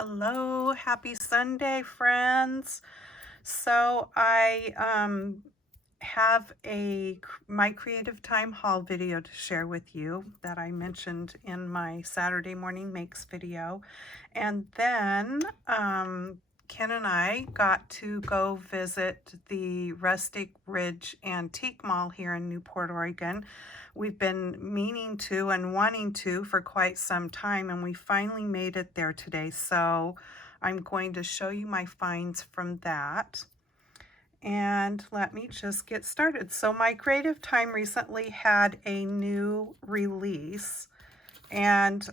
Hello, happy Sunday, friends. So I have my creative time haul video to share with you that I mentioned in my Saturday morning makes video. And then Ken and I got to go visit the Rustic Ridge Antique Mall here in Newport, Oregon. We've been meaning to and wanting to for quite some time, and we finally made it there today. So I'm going to show you my finds from that. And let me just get started. So my Creative Time recently had a new release. And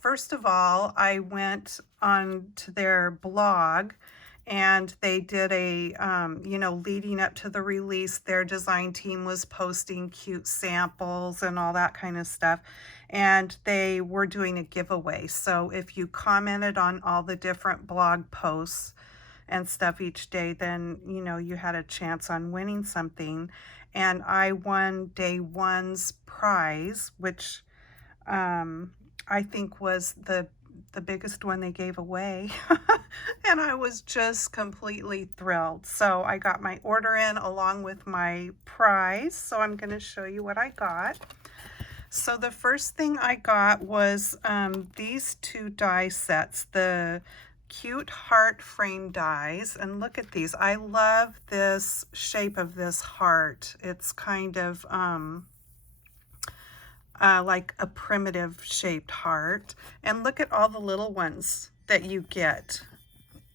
first of all, I went on to their blog and they did a, leading up to the release, their design team was posting cute samples and all that kind of stuff. And they were doing a giveaway. So if you commented on all the different blog posts and stuff each day, then you had a chance on winning something. And I won day one's prize, which I think was the biggest one they gave away. And I was just completely thrilled. So I got my order in along with my prize. So I'm going to show you what I got. So the first thing I got was these two die sets, the cute heart frame dies. And look at these. I love this shape of this heart. It's kind of like a primitive shaped heart. And look at all the little ones that you get.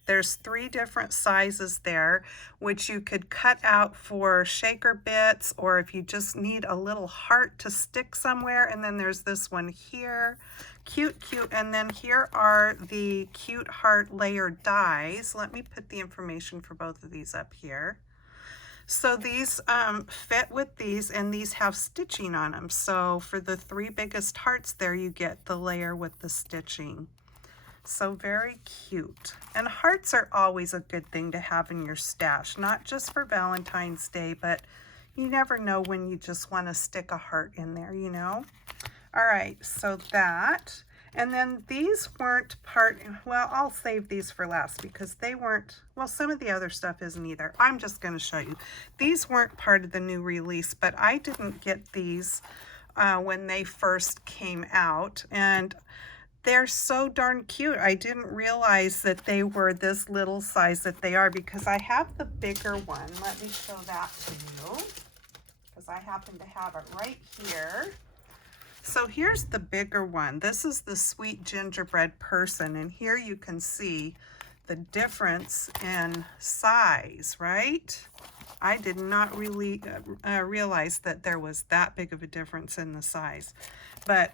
There's 3 different sizes there, which you could cut out for shaker bits, or if you just need a little heart to stick somewhere. And then there's this one here, cute. And then here are the cute heart layer dies. Let me put the information for both of these up here. So these fit with these, and these have stitching on them. So for the 3 biggest hearts there, you get the layer with the stitching. So very cute. And hearts are always a good thing to have in your stash, not just for Valentine's Day, but you never know when you just want to stick a heart in there, All right, so that. And then these weren't well, I'll save these for last because they weren't, well, some of the other stuff isn't either. I'm just going to show you. These weren't part of the new release, but I didn't get these when they first came out. And they're so darn cute. I didn't realize that they were this little size that they are because I have the bigger one. Let me show that to you because I happen to have it right here. So here's the bigger one. This is the Sweet Gingerbread Person, and here you can see the difference in size, right? I did not really realize that there was that big of a difference in the size. But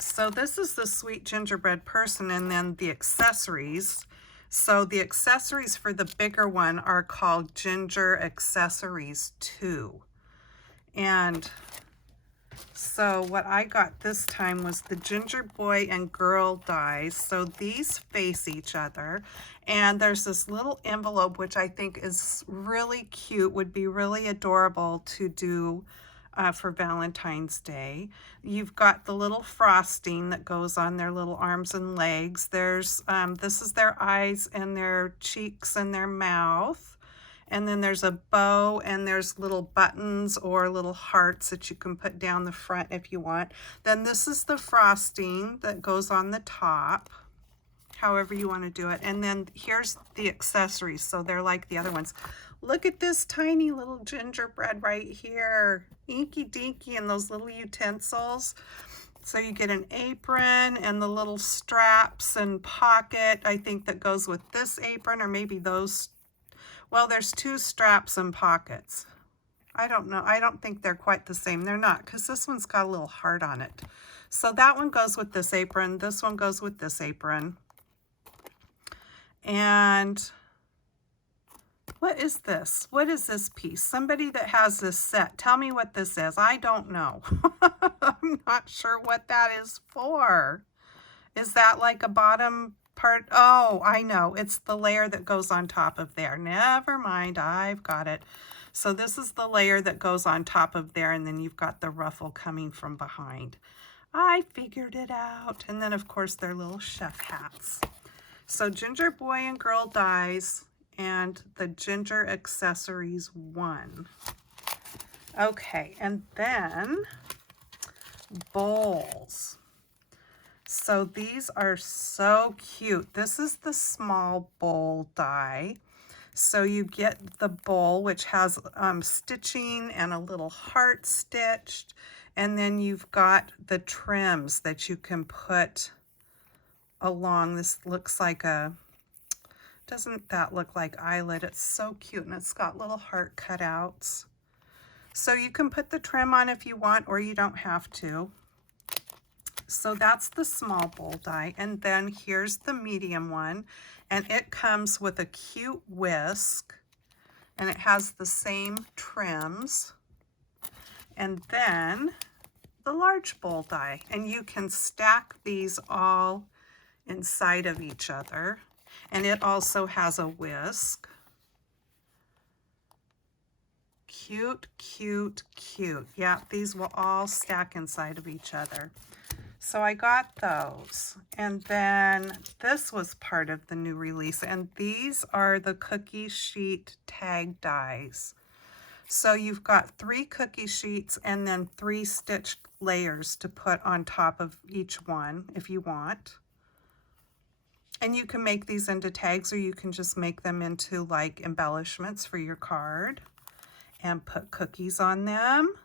so this is the Sweet Gingerbread Person, and then the accessories. So the accessories for the bigger one are called Ginger Accessories 2. And so what I got this time was the Ginger Boy and Girl dies. So these face each other. And there's this little envelope, which I think is really cute, would be really adorable to do for Valentine's Day. You've got the little frosting that goes on their little arms and legs. There's this is their eyes and their cheeks and their mouth. And then there's a bow, and there's little buttons or little hearts that you can put down the front if you want. Then this is the frosting that goes on the top, however you want to do it. And then here's the accessories. So they're like the other ones. Look at this tiny little gingerbread right here. Inky dinky, and those little utensils. So you get an apron and the little straps and pocket, I think, that goes with this apron, or maybe those. Well, there's 2 straps and pockets. I don't know. I don't think they're quite the same. They're not, because this one's got a little heart on it. So that one goes with this apron. This one goes with this apron. And what is this? What is this piece? Somebody that has this set, tell me what this is. I don't know. I'm not sure what that is for. Is that like a bottom part? Oh, I know. It's the layer that goes on top of there. Never mind. I've got it. So this is the layer that goes on top of there, and then you've got the ruffle coming from behind. I figured it out. And then of course their little chef hats. So Ginger Boy and Girl dies and the Ginger accessories 1. Okay, and then bowls. So these are so cute. This is the small bowl die. So you get the bowl, which has stitching and a little heart stitched. And then you've got the trims that you can put along. This looks like a, doesn't that look like eyelet? It's so cute, and it's got little heart cutouts. So you can put the trim on if you want, or you don't have to. So that's the small bowl die. And then here's the medium one. And it comes with a cute whisk. And it has the same trims. And then the large bowl die. And you can stack these all inside of each other. And it also has a whisk. Cute, cute, cute. Yeah, these will all stack inside of each other. So I got those. And then this was part of the new release. And these are the cookie sheet tag dies. So you've got 3 cookie sheets and then 3 stitched layers to put on top of each one if you want. And you can make these into tags, or you can just make them into like embellishments for your card and put cookies on them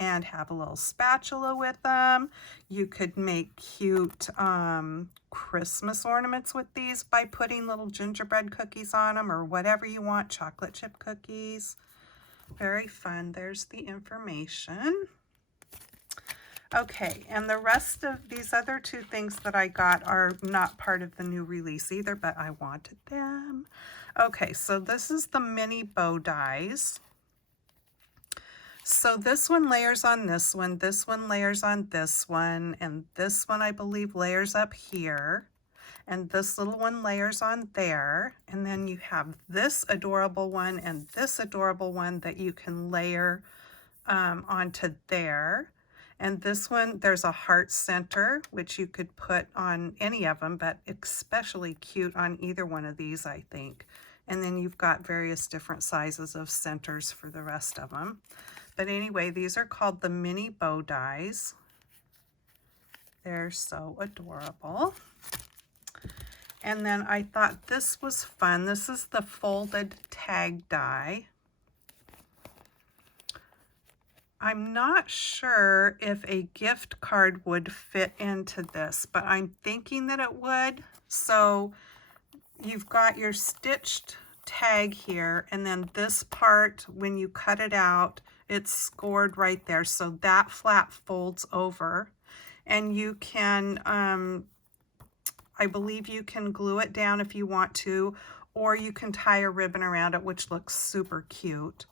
and have a little spatula with them. You could make cute Christmas ornaments with these by putting little gingerbread cookies on them, or whatever you want, chocolate chip cookies. Very fun. There's the information. Okay, and the rest of these other 2 things that I got are not part of the new release either, but I wanted them. Okay, so this is the mini bow dies. So this one layers on this one layers on this one, and this one I believe layers up here, and this little one layers on there, and then you have this adorable one and this adorable one that you can layer onto there. And this one, there's a heart center, which you could put on any of them, but especially cute on either one of these, I think. And then you've got various different sizes of centers for the rest of them. But anyway, these are called the mini bow dies. They're so adorable. And then I thought this was fun. This is the folded tag die. I'm not sure if a gift card would fit into this, but I'm thinking that it would. So you've got your stitched tag here, and then this part, when you cut it out, it's scored right there. So that flap folds over, and you can, I believe you can glue it down if you want to, or you can tie a ribbon around it, which looks super cute,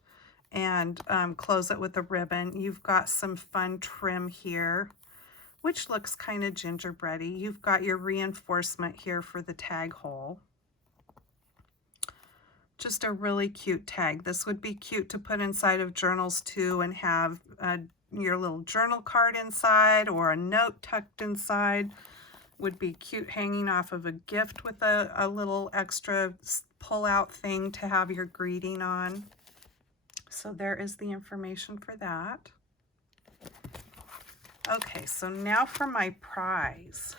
and close it with a ribbon. You've got some fun trim here, which looks kind of gingerbready. You've got your reinforcement here for the tag hole. Just a really cute tag. This would be cute to put inside of journals too, and have your little journal card inside, or a note tucked inside. Would be cute hanging off of a gift with a little extra pull-out thing to have your greeting on. So there is the information for that. Okay, so now for my prize.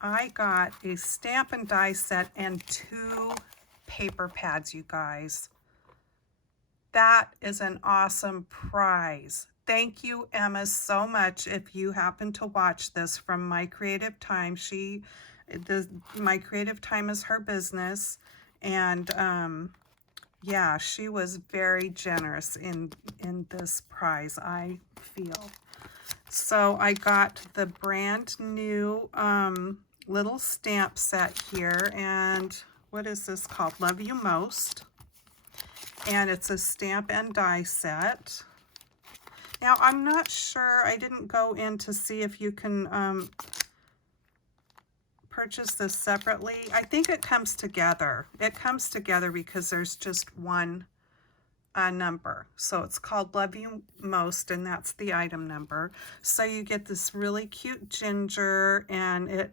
I got a stamp and die set and 2 paper pads, you guys. That is an awesome prize. Thank you, Emma, so much. If you happen to watch this from My Creative Time, My Creative Time is her business, and yeah, she was very generous in this prize, I feel. So I got the brand new little stamp set here, and what is this called? Love You Most. And it's a stamp and die set. Now, I'm not sure, I didn't go in to see if you can purchase this separately. I think it comes together. It comes together because there's just one number. So it's called Love You Most, and that's the item number. So you get this really cute ginger, and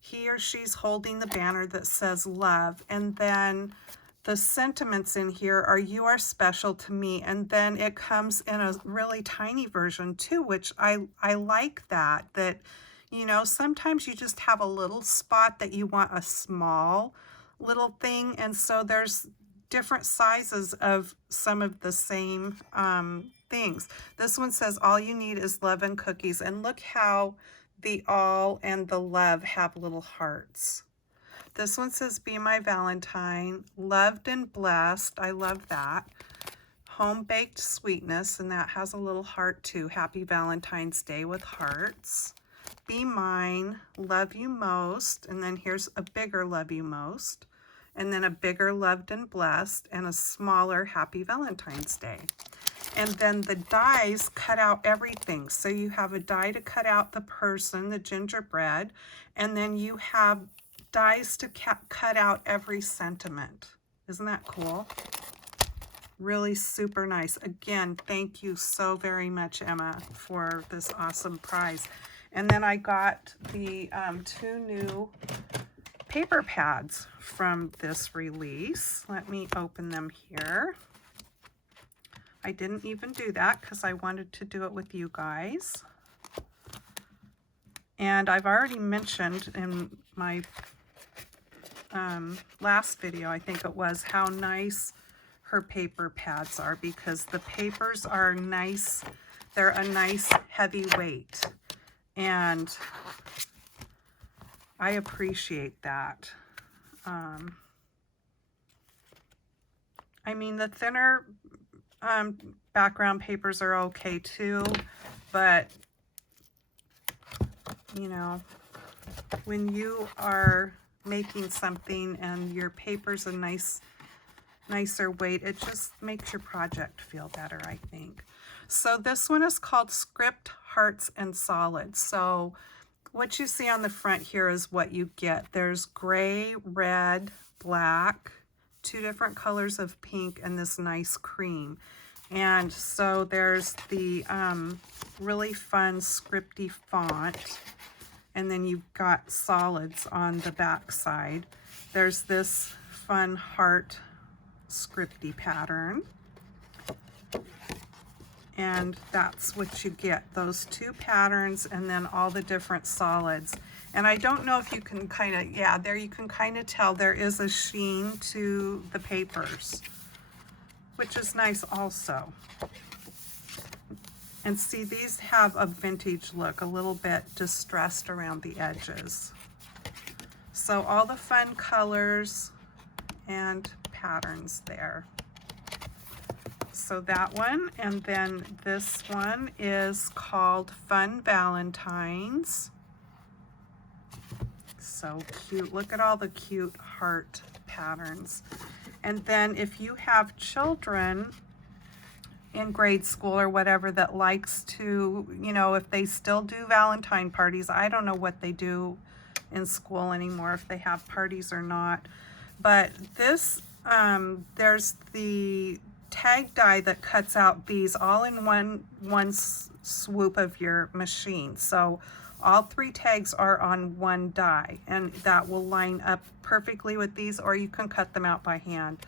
he or she's holding the banner that says love, and then the sentiments in here are "you are special to me," and then it comes in a really tiny version too, which I like that, you know, sometimes you just have a little spot that you want a small little thing, and so there's different sizes of some of the same things. This one says all you need is love and cookies, and look how the all and the love have little hearts. This one says be my Valentine, loved and blessed. I love that. Home baked sweetness, and that has a little heart too. Happy Valentine's Day with hearts. Be mine, love you most, and then here's a bigger love you most, and then a bigger loved and blessed, and a smaller happy Valentine's Day. And then the dies cut out everything. So you have a die to cut out the person, the gingerbread, and then you have dies to cut out every sentiment. Isn't that cool? Really super nice. Again, thank you so very much, Emma, for this awesome prize. And then I got the 2 new paper pads from this release. Let me open them here. I didn't even do that because I wanted to do it with you guys. And I've already mentioned in my last video, I think it was, how nice her paper pads are, because the papers are nice. They're a nice heavy weight, and I appreciate that. I mean, the thinner background papers are okay too, but you know, when you are making something and your paper's a nicer weight, it just makes your project feel better, I think. So this one is called Script Hearts and Solids. So what you see on the front here is what you get. There's gray, red, black, 2 different colors of pink, and this nice cream. And so there's the really fun scripty font, and then you've got solids on the back side. There's this fun heart scripty pattern, and that's what you get, those 2 patterns and then all the different solids. And I don't know if you can kind of, yeah, there you can kind of tell there is a sheen to the papers, which is nice also. And see, these have a vintage look, a little bit distressed around the edges. So all the fun colors and patterns there. So that one, and then this one is called Fun Valentines. So cute. Look at all the cute heart patterns. And then if you have children in grade school or whatever that likes to, you know, if they still do Valentine parties, I don't know what they do in school anymore, if they have parties or not. But this, there's the tag die that cuts out these all in one swoop of your machine. So all 3 tags are on one die, and that will line up perfectly with these, or you can cut them out by hand.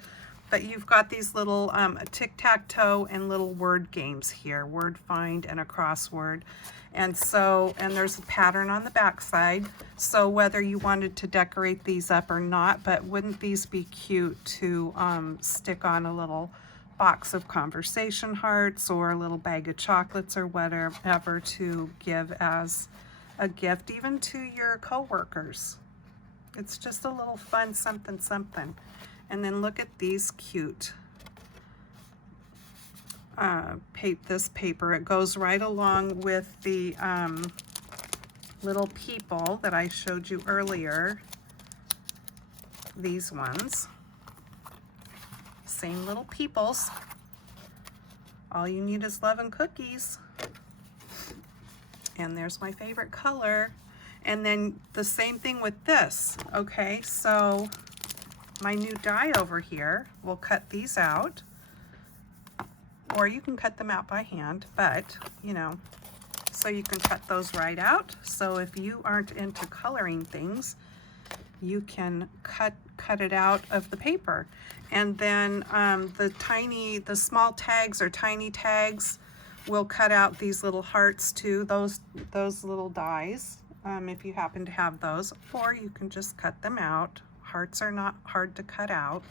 But you've got these little tic-tac-toe and little word games here, word find and a crossword. And so, and there's a pattern on the back side. So whether you wanted to decorate these up or not, but wouldn't these be cute to stick on a little box of conversation hearts or a little bag of chocolates or whatever to give as a gift, even to your coworkers. It's just a little fun something something. And then look at these cute this paper. It goes right along with the little people that I showed you earlier. These ones. Same little peoples. All you need is love and cookies. And there's my favorite color. And then the same thing with this. Okay, so my new die over here, we'll cut these out. or you can cut them out by hand, but you know, so you can cut those right out. So if you aren't into coloring things, you can cut it out of the paper. And then the small tags or tiny tags will cut out these little hearts too, those little dies, if you happen to have those, or you can just cut them out. Hearts are not hard to cut out.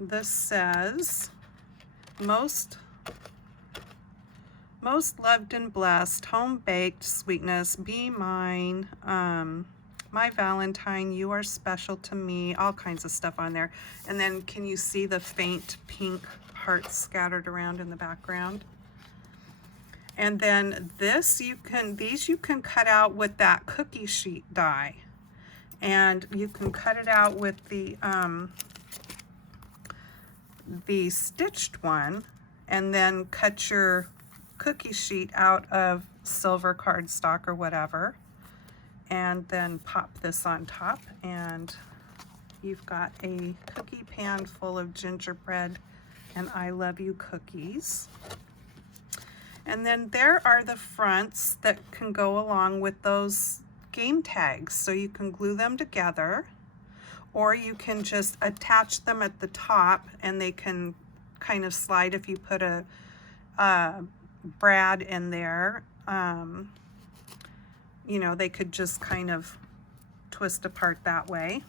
This says, most loved and blessed, home-baked sweetness, be mine, my Valentine, you are special to me, all kinds of stuff on there. And then can you see the faint pink hearts scattered around in the background? And then these you can cut out with that cookie sheet die. And you can cut it out with the stitched one, and then cut your cookie sheet out of silver cardstock or whatever, and then pop this on top, and you've got a cookie pan full of gingerbread and I love you cookies. And then there are the fronts that can go along with those game tags, so you can glue them together, or you can just attach them at the top and they can kind of slide if you put a brad in there. You know, they could just kind of twist apart that way.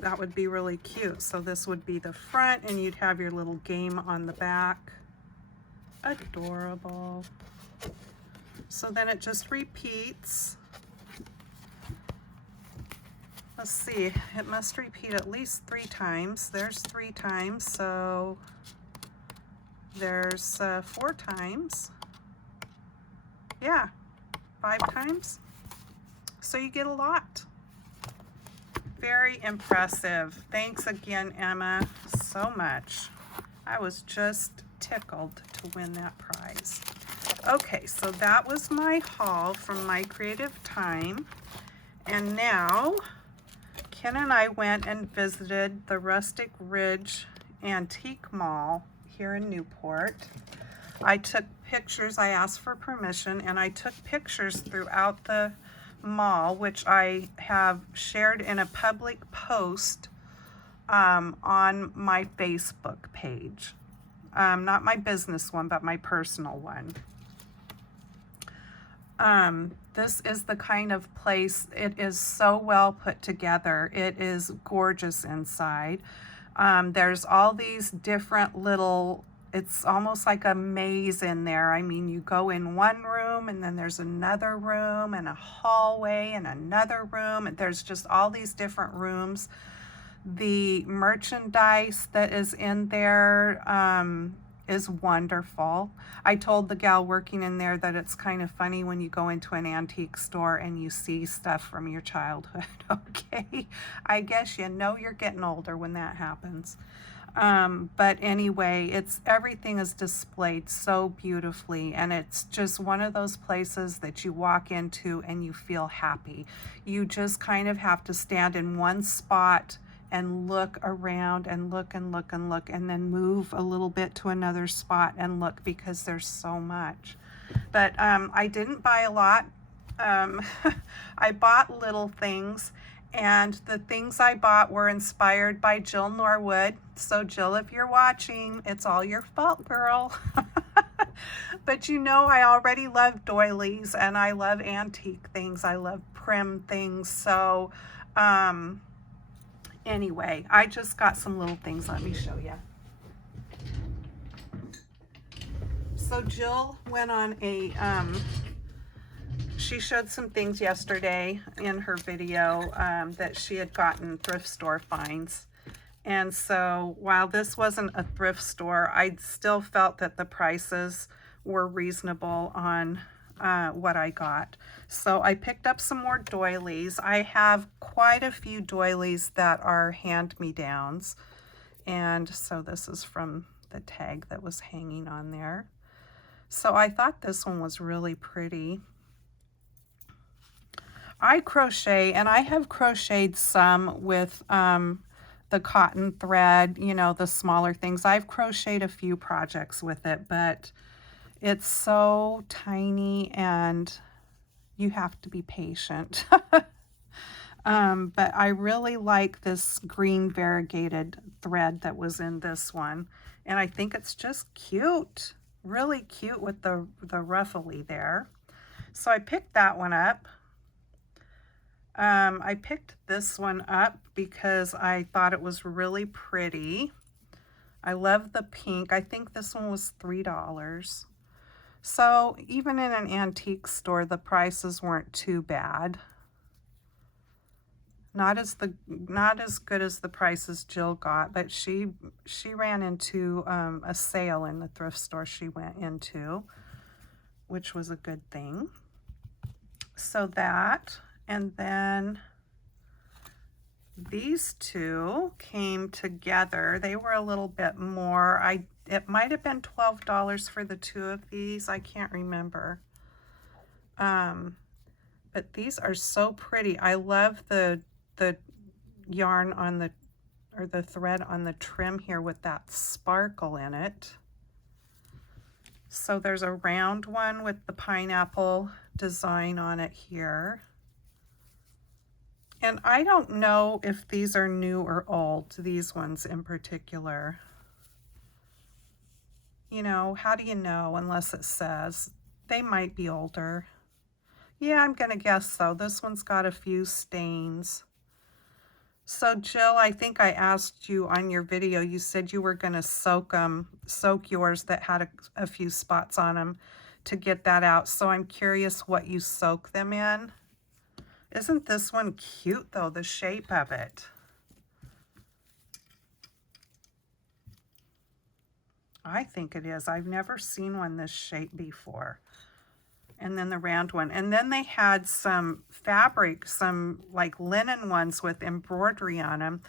That would be really cute. So this would be the front, and you'd have your little game on the back. Adorable. So then it just repeats. Let's see, it must repeat at least 3 times. There's 3 times, so there's 4 times. Yeah, 5 times. So you get a lot. Very impressive. Thanks again, Emma, so much. I was just tickled to win that prize. Okay, so that was my haul from my creative time. And now, Ken and I went and visited the Rustic Ridge Antique Mall here in Newport. I took pictures, I asked for permission, and I took pictures throughout the mall, which I have shared in a public post on my Facebook page. Not my business one, but my personal one. This is the kind of place, it is so well put together. It is gorgeous inside. There's all these different little, it's almost like a maze in there. I mean, you go in one room and then there's another room and a hallway and another room. And there's just all these different rooms. The merchandise that is in there is wonderful. I told the gal working in there that it's kind of funny when you go into an antique store and you see stuff from your childhood. Okay, I guess you know you're getting older when that happens. But anyway, everything is displayed so beautifully, and it's just one of those places that you walk into and you feel happy. You just kind of have to stand in one spot and look around and look and look and look, and then move a little bit to another spot and look, because there's so much. But I didn't buy a lot. I bought little things, and the things I bought were inspired by Jill Norwood. So Jill, if you're watching, it's all your fault, girl. But you know, I already love doilies, and I love antique things. I love prim things. So anyway, I just got some little things. Let me show you. So Jill went on a, she showed some things yesterday in her video that she had gotten thrift store finds. And so while this wasn't a thrift store, I still felt that the prices were reasonable on what I got. So I picked up some more doilies. I have quite a few doilies that are hand-me-downs. And so this is from the tag that was hanging on there. So I thought this one was really pretty. I crochet, and I have crocheted some with the the cotton thread, you know, the smaller things. I've crocheted a few projects with it, but it's so tiny and you have to be patient. But I really like this green variegated thread that was in this one. And I think it's just cute, really cute with the ruffly there. So I picked that one up. I picked this one up because I thought it was really pretty. I love the pink. I think this one was $3. So even in an antique store, the prices weren't too bad. Not as good as the prices Jill got, but she ran into a sale in the thrift store she went into, which was a good thing. So that, and then these two came together. They were a little bit more. It might have been $12 for the two of these. I can't remember. But these are so pretty. I love the yarn on the, or the thread on the trim here with that sparkle in it. So there's a round one with the pineapple design on it here. And I don't know if these are new or old, these ones in particular. You know, how do you know unless it says? They might be older. Yeah, I'm gonna guess so. This one's got a few stains. So Jill, I think I asked you on your video, you said you were gonna soak yours that had a few spots on them to get that out. So I'm curious what you soak them in. Isn't this one cute though, the shape of it? I think it is. I've never seen one this shape before. And then the round one. And then they had some fabric, some like linen ones with embroidery on them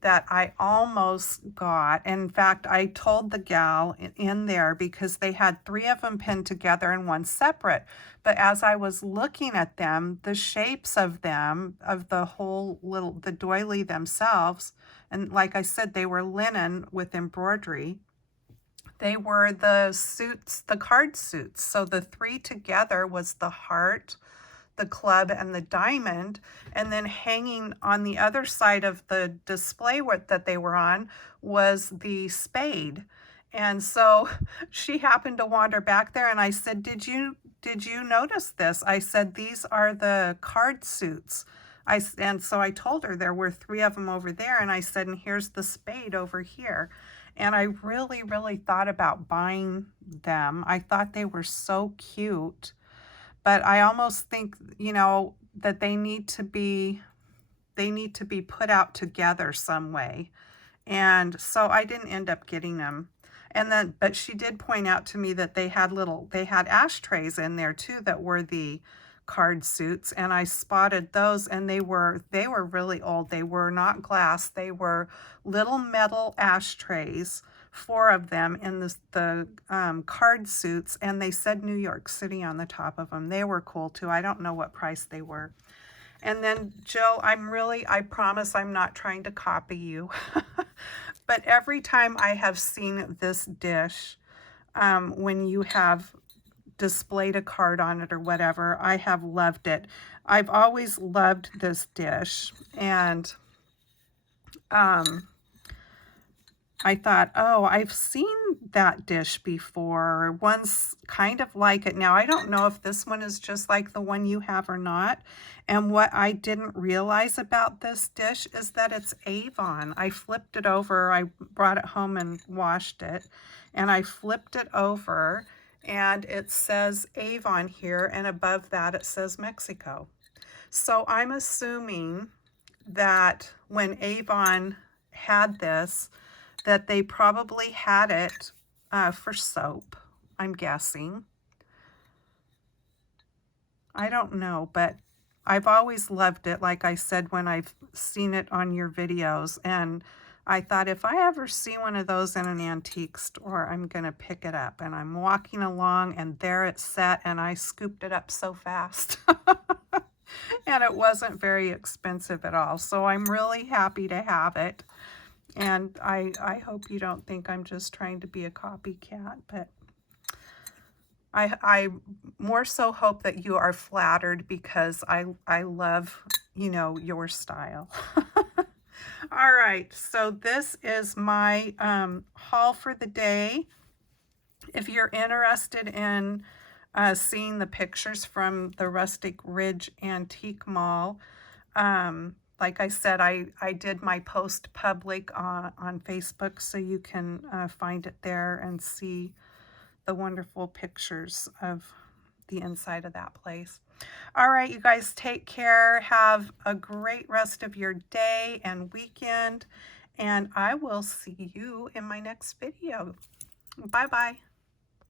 that I almost got. In fact, I told the gal in there because they had 3 of them pinned together and one separate. But as I was looking at them, the shapes of them, of the whole little, the doily themselves, and like I said, they were linen with embroidery. They were the suits, the card suits. So the 3 together was the heart, the club, and the diamond. And then hanging on the other side of the display that they were on was the spade. And so she happened to wander back there and I said, did you notice this? I said, these are the card suits. And so I told her there were 3 of them over there. And I said, and here's the spade over here. And I really, really thought about buying them. I thought they were so cute, but I almost think, you know, that they need to be put out together some way. And so I didn't end up getting them. And then, but she did point out to me that they had ashtrays in there too that were the card suits, and I spotted those, and they were really old. They were not glass. They were little metal ashtrays, 4 of them in the card suits, and they said New York City on the top of them. They were cool too. I don't know what price they were. And then Jill, I promise I'm not trying to copy you, but every time I have seen this dish, when you have displayed a card on it or whatever, I have loved it. I've always loved this dish, and I thought, oh, I've seen that dish before. One's kind of like it. Now, I don't know if this one is just like the one you have or not. And what I didn't realize about this dish is that it's Avon. I flipped it over. I brought it home and washed it. And I flipped it over, and it says Avon here, and above that it says Mexico. So I'm assuming that when Avon had this, that they probably had it for soap, I'm guessing. I don't know, but I've always loved it, like I said, when I've seen it on your videos. And I thought, if I ever see one of those in an antique store, I'm going to pick it up. And I'm walking along, and there it's set, and I scooped it up so fast. And it wasn't very expensive at all. So I'm really happy to have it. And I hope you don't think I'm just trying to be a copycat, but I more so hope that you are flattered because I love, you know, your style. All right, so this is my haul for the day. If you're interested in seeing the pictures from the Rustic Ridge Antique Mall, like I said, I did my post public on Facebook, so you can find it there and see the wonderful pictures of the inside of that place. All right, you guys, take care. Have a great rest of your day and weekend, and I will see you in my next video. Bye-bye.